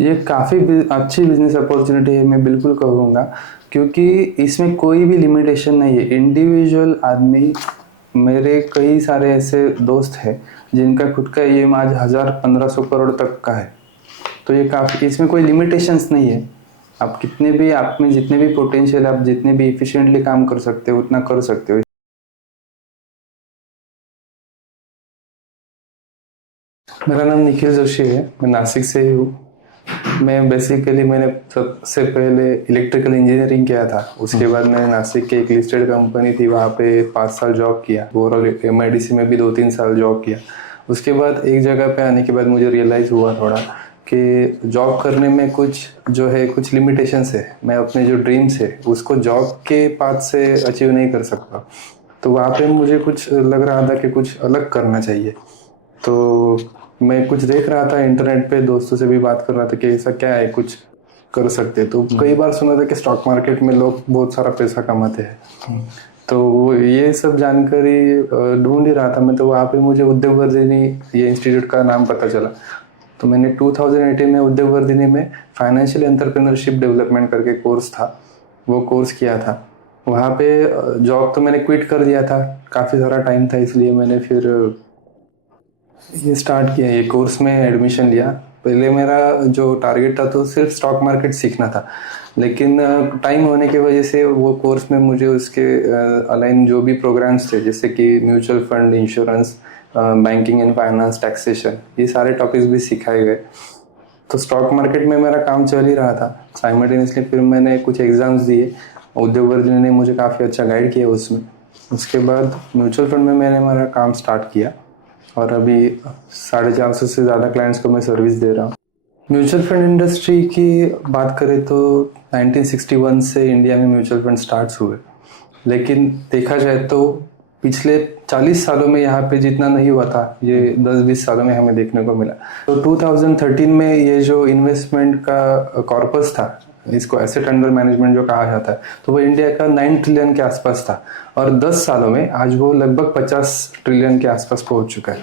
ये काफ़ी अच्छी बिजनेस अपॉर्चुनिटी है, मैं बिल्कुल कहूँगा, क्योंकि इसमें कोई भी लिमिटेशन नहीं है। इंडिविजुअल आदमी, मेरे कई सारे ऐसे दोस्त हैं जिनका खुद का ईएम आज 1000-1500 करोड़ तक का है। तो ये काफ़ी, इसमें कोई लिमिटेशंस नहीं है। आप कितने भी, आप में जितने भी पोटेंशियल, आप जितने भी इफिशिएंटली काम कर सकते हो उतना कर सकते हो। मेरा नाम निखिल जोशी है, मैं नासिक से ही हूँ। मैं बेसिकली, मैंने सबसे पहले इलेक्ट्रिकल इंजीनियरिंग किया था। उसके बाद मैंने नासिक के एक लिस्टेड कंपनी थी, वहाँ पे 5 साल जॉब किया। ओवरऑल एमआईडीसी में भी 2-3 साल जॉब किया। उसके बाद एक जगह पे आने के बाद मुझे रियलाइज़ हुआ थोड़ा कि जॉब करने में कुछ जो है, कुछ लिमिटेशंस है। मैं अपने जो ड्रीम्स है उसको जॉब के पाथ से अचीव नहीं कर सकता। तो वहाँ पे मुझे कुछ लग रहा था कि कुछ अलग करना चाहिए। तो मैं कुछ देख रहा था इंटरनेट पे, दोस्तों से भी बात कर रहा था कि ऐसा क्या है, कुछ कर सकते हैं। तो कई बार सुना था कि स्टॉक मार्केट में लोग बहुत सारा पैसा कमाते हैं। तो ये सब जानकारी ढूंढ ही रहा था मैं। तो वहाँ पे मुझे उद्योग वर्धिनी, ये इंस्टीट्यूट का नाम पता चला। तो मैंने 2018 में उद्योग वर्धिनी में फाइनेंशियल एंटरप्रेन्योरशिप डेवलपमेंट करके कोर्स था, वो कोर्स किया था। वहाँ पे जॉब तो मैंने क्विट कर दिया था, काफ़ी सारा टाइम था, इसलिए मैंने फिर ये स्टार्ट किया, ये कोर्स में एडमिशन लिया। पहले मेरा जो टारगेट था तो सिर्फ स्टॉक मार्केट सीखना था, लेकिन टाइम होने की वजह से वो कोर्स में मुझे उसके अलाइन जो भी प्रोग्राम्स थे, जैसे कि mutual fund, insurance, banking and finance, taxation, ये सारे टॉपिक्स भी सिखाए गए। तो स्टॉक मार्केट में मेरा काम चल ही रहा था साइमल्टेनियसली। फिर मैंने कुछ एग्ज़ाम्स दिए, उद्योग वर्धिनी ने मुझे काफ़ी अच्छा गाइड किया उसमें। उसके बाद म्यूचुअल फंड में मैंने मेरा काम स्टार्ट किया और अभी 450 से ज़्यादा क्लाइंट्स को मैं सर्विस दे रहा हूँ। म्यूचुअल फंड इंडस्ट्री की बात करें तो 1961 से इंडिया में म्यूचुअल फंड स्टार्ट्स हुए, लेकिन देखा जाए तो पिछले 40 सालों में यहाँ पे जितना नहीं हुआ था, ये 10-20 सालों में हमें देखने को मिला। तो 2013 में ये जो इन्वेस्टमेंट का कॉर्पस था, इसको एसेट अंडर मैनेजमेंट जो कहा जाता है, तो वो इंडिया का 9 ट्रिलियन के आसपास था। और 10 सालों में आज वो लगभग 50 ट्रिलियन के आसपास पहुंच चुका है।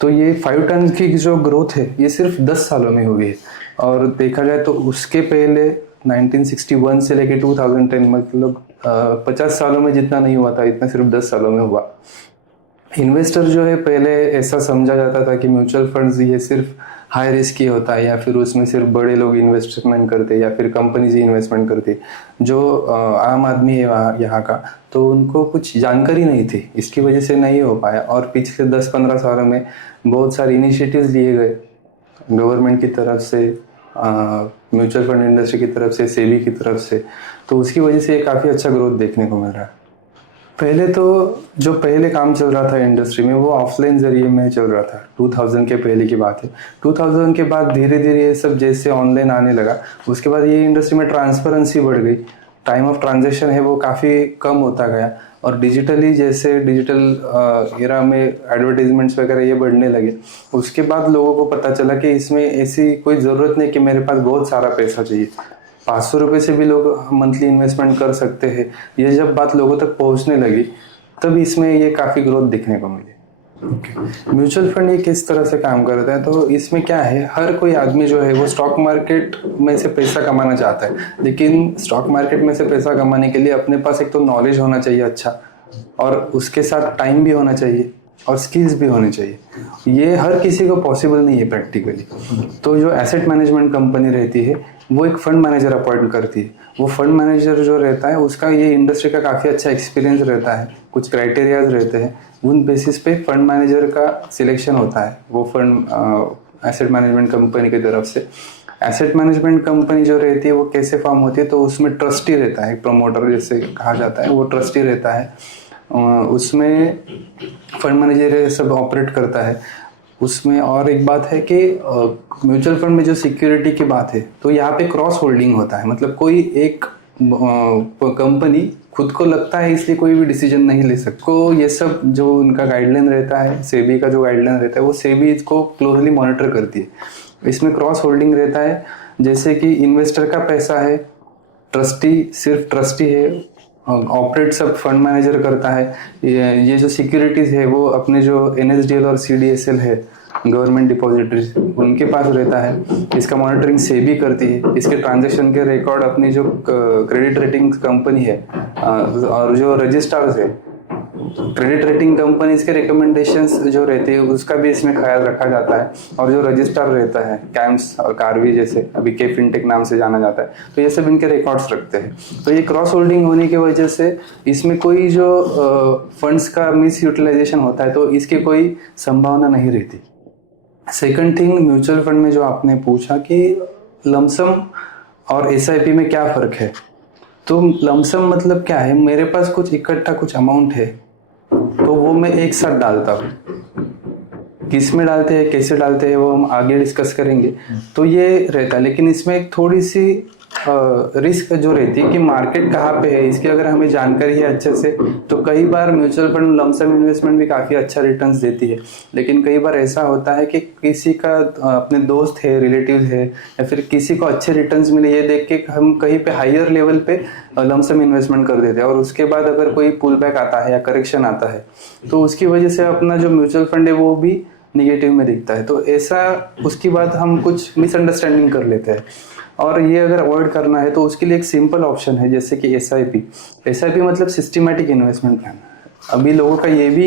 तो ये 5 टन की जो ग्रोथ है, ये सिर्फ 10 सालों में हुई है। और देखा जाए तो उसके पहले 1961 से लेके 2010, मतलब 50 सालों में जितना नहीं हुआ था, इतना सिर्फ 10 सालों में हुआ। इन्वेस्टर जो है, पहले ऐसा समझा जाता था कि म्यूचुअल फंड्स ये सिर्फ हाई रिस्क ही होता है, या फिर उसमें सिर्फ बड़े लोग इन्वेस्टमेंट करते, या फिर कंपनीज ही इन्वेस्टमेंट करती। जो आम आदमी है वहाँ यहाँ का, तो उनको कुछ जानकारी नहीं थी, इसकी वजह से नहीं हो पाया। और पिछले 10-15 सालों में बहुत सारे इनिशिएटिव्स लिए गए गवर्नमेंट की तरफ से, म्यूचुअल फंड इंडस्ट्री की तरफ से, सेबी की तरफ से। तो उसकी वजह से ये काफ़ी अच्छा ग्रोथ देखने को मिल रहा है। पहले तो जो पहले काम चल रहा था इंडस्ट्री में, वो ऑफलाइन जरिए में चल रहा था। 2000 के पहले की बात है। 2000 के बाद धीरे धीरे ये सब जैसे ऑनलाइन आने लगा, उसके बाद ये इंडस्ट्री में ट्रांसपेरेंसी बढ़ गई। टाइम ऑफ ट्रांजेक्शन है वो काफ़ी कम होता गया, और डिजिटली, जैसे डिजिटल एरा में एडवर्टीजमेंट्स वगैरह ये बढ़ने लगे, उसके बाद लोगों को पता चला कि इसमें ऐसी कोई ज़रूरत नहीं कि मेरे पास बहुत सारा पैसा चाहिए, 500 रुपये से भी लोग मंथली इन्वेस्टमेंट कर सकते हैं। ये जब बात लोगों तक पहुंचने लगी, तब इसमें ये काफ़ी ग्रोथ दिखने को मिली। म्यूचुअल फंड ये किस तरह से काम करता है, तो इसमें क्या है, हर कोई आदमी जो है वो स्टॉक मार्केट में से पैसा कमाना चाहता है, लेकिन स्टॉक मार्केट में से पैसा कमाने के लिए अपने पास एक तो नॉलेज होना चाहिए अच्छा, और उसके साथ टाइम भी होना चाहिए, और स्किल्स भी होने चाहिए। ये हर किसी को पॉसिबल नहीं है प्रैक्टिकली। तो जो एसेट मैनेजमेंट कंपनी रहती है, वो एक फंड मैनेजर अपॉइंट करती है। वो फंड मैनेजर जो रहता है, उसका ये इंडस्ट्री का काफ़ी अच्छा एक्सपीरियंस रहता है, कुछ क्राइटेरियाज रहते हैं, उन बेसिस पे फंड मैनेजर का सिलेक्शन होता है वो फंड एसेट मैनेजमेंट कंपनी की तरफ से। एसेट मैनेजमेंट कंपनी जो रहती है वो कैसे फॉर्म होती है, तो उसमें ट्रस्टी रहता है, प्रमोटर जैसे कहा जाता है, वो ट्रस्टी रहता है। उसमें फंड मैनेजर सब ऑपरेट करता है उसमें। और एक बात है कि म्यूचुअल फंड में जो सिक्योरिटी की बात है, तो यहाँ पे क्रॉस होल्डिंग होता है, मतलब कोई एक कंपनी खुद को लगता है इसलिए कोई भी डिसीजन नहीं ले सकती। को ये सब जो उनका गाइडलाइन रहता है, सेबी का जो गाइडलाइन रहता है, वो सेबी इसको क्लोजली मॉनिटर करती है। इसमें क्रॉस होल्डिंग रहता है, जैसे कि इन्वेस्टर का पैसा है, ट्रस्टी सिर्फ ट्रस्टी है, ऑपरेट सब फंड मैनेजर करता है। ये जो सिक्योरिटीज़ है वो अपने जो एनएसडीएल और सीडीएसएल है, गवर्नमेंट डिपॉजिटरी उनके पास रहता है। इसका मॉनिटरिंग सेबी करती है। इसके ट्रांजैक्शन के रिकॉर्ड अपनी जो क्रेडिट रेटिंग कंपनी है और जो रजिस्ट्रार्स है, क्रेडिट रेटिंग कंपनीज के रिकमेंडेशंस जो रहते हैं उसका भी इसमें ख्याल रखा जाता है। और जो रजिस्ट्रार रहता है कैम्स और कार्वी, जैसे अभी के फिनटेक नाम से जाना जाता है, तो ये सब इनके रिकॉर्ड्स रखते हैं। तो ये क्रॉस होल्डिंग होने की वजह से इसमें कोई जो फंड्स का मिस यूटिलाइजेशन होता है तो इसकी कोई संभावना नहीं रहती। सेकंड थिंग, म्यूचुअल फंड में जो आपने पूछा कि लमसम और एसआईपी में क्या फ़र्क है, तो लमसम मतलब क्या है, मेरे पास कुछ इकट्ठा कुछ अमाउंट है तो वो मैं एक साथ डालता हूँ। किस में डालते हैं, कैसे डालते हैं, वो हम आगे डिस्कस करेंगे। तो ये रहता है, लेकिन इसमें एक थोड़ी सी रिस्क जो रहती है कि मार्केट कहाँ पे है, इसकी अगर हमें जानकारी है अच्छे से तो कई बार म्यूचुअल फंड लमसम इन्वेस्टमेंट भी काफ़ी अच्छा रिटर्न्स देती है। लेकिन कई बार ऐसा होता है कि किसी का अपने दोस्त है, रिलेटिव है, या फिर किसी को अच्छे रिटर्न्स मिले, ये देख के हम कहीं पे हायर लेवल पे लमसम इन्वेस्टमेंट कर देते हैं और उसके बाद अगर कोई पुल बैक आता है या करेक्शन आता है तो उसकी वजह से अपना जो म्यूचुअल फंड है वो भी निगेटिव में दिखता है। तो ऐसा उसकी बात हम कुछ मिसअंडरस्टैंडिंग कर लेते हैं और ये अगर अवॉइड करना है तो उसके लिए एक सिंपल ऑप्शन है, जैसे कि एसआईपी मतलब सिस्टमैटिक इन्वेस्टमेंट प्लान। अभी लोगों का ये भी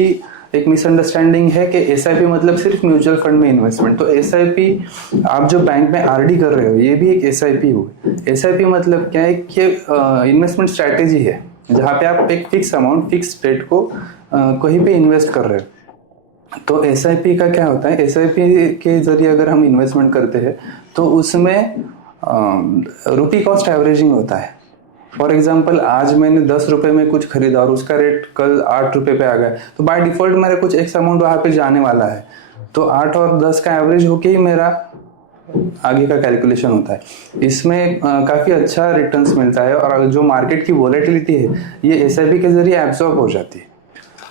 एक मिसअंडरस्टैंडिंग है कि एसआईपी मतलब सिर्फ म्यूचुअल फंड में इन्वेस्टमेंट। तो एसआईपी आप जो बैंक में आरडी कर रहे हो ये भी एक एसआईपी हो। एसआईपी मतलब क्या है कि इन्वेस्टमेंट स्ट्रैटेजी है जहाँ पे आप एक फिक्स अमाउंट, फिक्स रेट को कहीं पे इन्वेस्ट कर रहे हो। तो एसआईपी का क्या होता है, एसआईपी के जरिए अगर हम इन्वेस्टमेंट करते हैं तो उसमें रुपी कॉस्ट एवरेजिंग होता है। फॉर एग्जाम्पल आज मैंने 10 रुपए में कुछ खरीदा और उसका रेट कल 8 रुपए पे आ गया, तो बाय डिफॉल्ट मेरा कुछ एक्स अमाउंट वहां पे जाने वाला है। तो 8 और 10 का एवरेज होके ही मेरा आगे का कैलकुलेशन होता है। इसमें काफ़ी अच्छा रिटर्न्स मिलता है और जो मार्केट की वॉलेटिलिटी है ये एसआईपी के जरिए एब्जॉर्ब हो जाती है।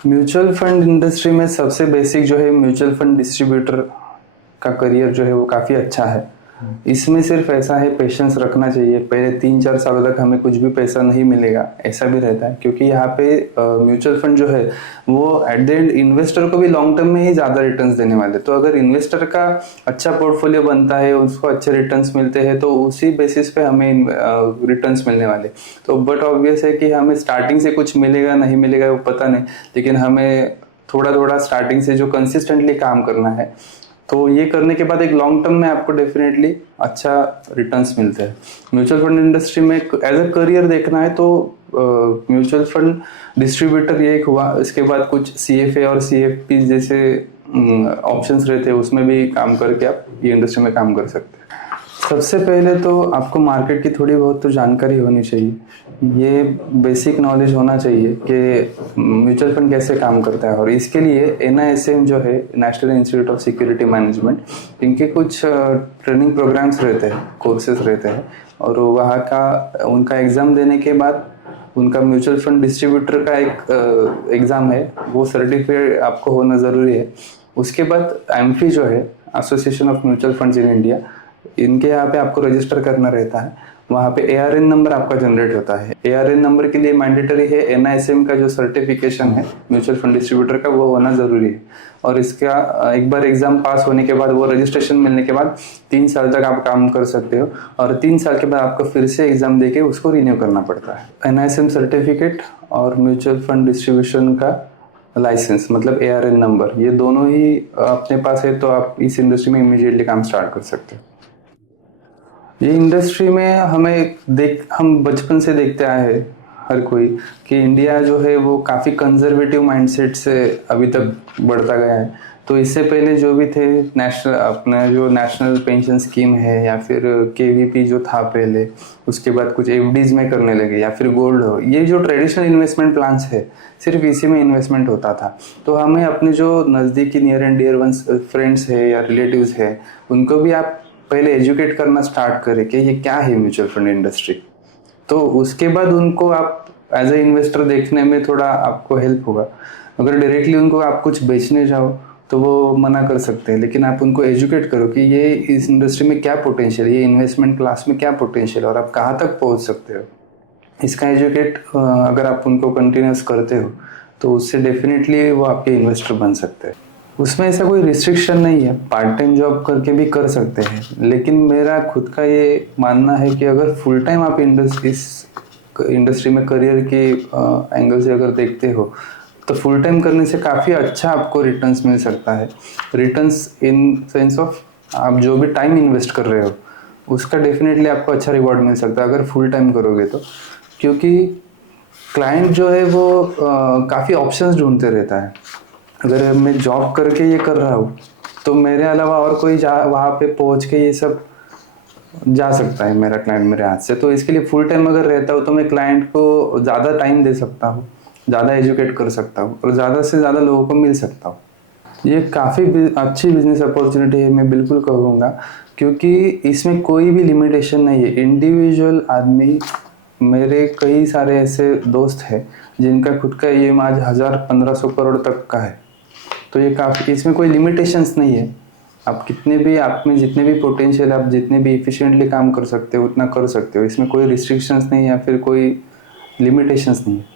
म्यूचुअल फंड इंडस्ट्री में सबसे बेसिक जो है म्यूचुअल फंड डिस्ट्रीब्यूटर का करियर जो है वो काफ़ी अच्छा है। इसमें सिर्फ ऐसा है, पेशेंस रखना चाहिए। पहले 3-4 सालों तक हमें कुछ भी पैसा नहीं मिलेगा, ऐसा भी रहता है, क्योंकि यहाँ पे म्यूचुअल फंड जो है वो एट द एंड इन्वेस्टर को भी लॉन्ग टर्म में ही ज़्यादा रिटर्न्स देने वाले। तो अगर इन्वेस्टर का अच्छा पोर्टफोलियो बनता है, उसको अच्छे रिटर्न्स मिलते हैं, तो उसी बेसिस पे हमें रिटर्न्स मिलने वाले। तो बट ऑब्वियस है कि हमें स्टार्टिंग से कुछ मिलेगा नहीं मिलेगा वो पता नहीं, लेकिन हमें थोड़ा थोड़ा स्टार्टिंग से जो कंसिस्टेंटली काम करना है, तो ये करने के बाद एक लॉन्ग टर्म में आपको डेफिनेटली अच्छा रिटर्न्स मिलते हैं। म्यूचुअल फंड इंडस्ट्री में एज अ करियर देखना है तो म्यूचुअल फंड डिस्ट्रीब्यूटर ये एक हुआ, इसके बाद कुछ सीएफए और सीएफपी जैसे ऑप्शंस रहते हैं, उसमें भी काम करके आप ये इंडस्ट्री में काम कर सकते हैं। सबसे पहले तो आपको मार्केट की थोड़ी बहुत तो जानकारी होनी चाहिए। ये बेसिक नॉलेज होना चाहिए कि म्यूचुअल फंड कैसे काम करता है, और इसके लिए NISM जो है, national institute of security management, इनके कुछ ट्रेनिंग प्रोग्राम्स रहते हैं, कोर्सेज रहते हैं, और वहाँ का उनका एग्ज़ाम देने के बाद उनका म्यूचुअल फंड डिस्ट्रीब्यूटर का एक एग्ज़ाम है, वो सर्टिफिकेट आपको होना ज़रूरी है। उसके बाद एम्फी जो है, association of mutual funds in India, इनके यहाँ पे आपको रजिस्टर करना रहता है। वहाँ पे ARN नंबर आपका जनरेट होता है। ARN नंबर के लिए मैंडेटरी है NISM का जो सर्टिफिकेशन है म्यूचुअल फंड डिस्ट्रीब्यूटर का, वो होना ज़रूरी है। और इसका एक बार एग्जाम पास होने के बाद, वो रजिस्ट्रेशन मिलने के बाद 3 साल तक आप काम कर सकते हो, और 3 साल के बाद आपको फिर से एग्जाम देके उसको रिन्यू करना पड़ता है। NISM सर्टिफिकेट और म्यूचुअल फंड डिस्ट्रीब्यूशन का लाइसेंस मतलब ARN नंबर, ये दोनों ही अपने पास है तो आप इस इंडस्ट्री में इमीडिएटली काम स्टार्ट कर सकते हो। ये इंडस्ट्री में हम बचपन से देखते आए हैं हर कोई कि इंडिया जो है वो काफ़ी कंजर्वेटिव माइंडसेट से अभी तक बढ़ता गया है। तो इससे पहले जो भी थे नेशनल पेंशन स्कीम है, या फिर KVP जो था पहले, उसके बाद कुछ FDs में करने लगे, या फिर गोल्ड हो, ये जो ट्रेडिशनल इन्वेस्टमेंट प्लान्स है सिर्फ इसी में इन्वेस्टमेंट होता था। तो हमें अपने जो नज़दीकी near and dear ones friends है या रिलेटिव्स है, उनको भी आप पहले एजुकेट करना स्टार्ट करें कि ये क्या है म्यूचुअल फंड इंडस्ट्री। तो उसके बाद उनको आप एज ए इन्वेस्टर देखने में थोड़ा आपको हेल्प होगा। अगर डायरेक्टली उनको आप कुछ बेचने जाओ तो वो मना कर सकते हैं, लेकिन आप उनको एजुकेट करो कि ये इस इंडस्ट्री में क्या पोटेंशियल है, ये इन्वेस्टमेंट क्लास में क्या पोटेंशियल है और आप कहाँ तक पहुँच सकते हो। इसका एजुकेट अगर आप उनको कंटिन्यूस करते हो तो उससे डेफिनेटली वो आपके इन्वेस्टर बन सकते हैं। उसमें ऐसा कोई रिस्ट्रिक्शन नहीं है, पार्ट टाइम जॉब करके भी कर सकते हैं, लेकिन मेरा खुद का ये मानना है कि अगर फुल टाइम आप इस इंडस्ट्री में करियर के एंगल से अगर देखते हो तो फुल टाइम करने से काफ़ी अच्छा आपको रिटर्न्स मिल सकता है। रिटर्न्स इन सेंस ऑफ आप जो भी टाइम इन्वेस्ट कर रहे हो उसका डेफिनेटली आपको अच्छा रिवॉर्ड मिल सकता है अगर फुल टाइम करोगे तो, क्योंकि क्लाइंट जो है वो काफ़ी ऑप्शंस ढूंढते रहता है। अगर मैं जॉब करके ये कर रहा हूँ तो मेरे अलावा और कोई जा वहाँ पे पहुँच के ये सब जा सकता है मेरा क्लाइंट मेरे हाथ से, तो इसके लिए फुल टाइम अगर रहता हूँ तो मैं क्लाइंट को ज़्यादा टाइम दे सकता हूँ, ज़्यादा एजुकेट कर सकता हूँ और ज़्यादा से ज़्यादा लोगों को मिल सकता हूँ। ये काफ़ी अच्छी बिजनेस अपॉर्चुनिटी है, मैं बिल्कुल कहूँगा, क्योंकि इसमें कोई भी लिमिटेशन नहीं है। इंडिविजुअल आदमी, मेरे कई सारे ऐसे दोस्त हैं जिनका खुद का ईएम आज 1000-1500 करोड़ तक का है। तो ये काफ़ी, इसमें कोई लिमिटेशंस नहीं है। आप कितने भी, आप में जितने भी पोटेंशियल, आप जितने भी इफिशिएंटली काम कर सकते हो उतना कर सकते हो। इसमें कोई रिस्ट्रिक्शंस नहीं या फिर कोई लिमिटेशंस नहीं है।